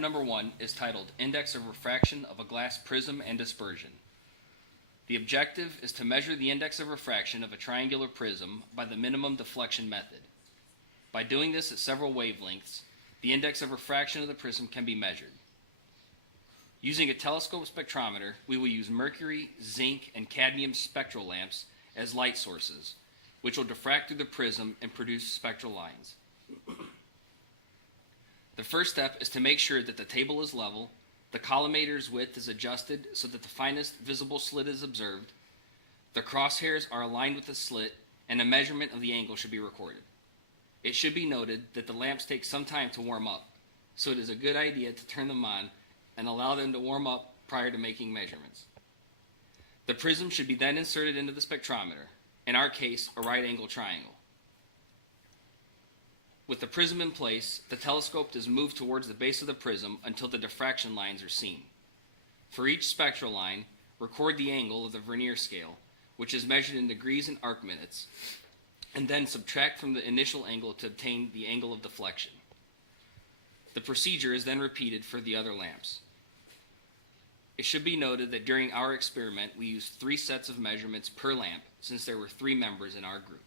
Number 1 is titled Index of Refraction of a Glass Prism and Dispersion. The objective is to measure the index of refraction of a triangular prism by the minimum deflection method. By doing this at several wavelengths, the index of refraction of the prism can be measured. Using a telescope spectrometer, we will use mercury, zinc, and cadmium spectral lamps as light sources, which will diffract through the prism and produce spectral lines. The first step is to make sure that the table is level, the collimator's width is adjusted so that the finest visible slit is observed, the crosshairs are aligned with the slit, and a measurement of the angle should be recorded. It should be noted that the lamps take some time to warm up, so it is a good idea to turn them on and allow them to warm up prior to making measurements. The prism should be then inserted into the spectrometer, in our case, a right angle triangle. With the prism in place, the telescope is moved towards the base of the prism until the diffraction lines are seen. For each spectral line, record the angle of the vernier scale, which is measured in degrees and arc minutes, and then subtract from the initial angle to obtain the angle of deflection. The procedure is then repeated for the other lamps. It should be noted that during our experiment, we used 3 sets of measurements per lamp since there were 3 members in our group.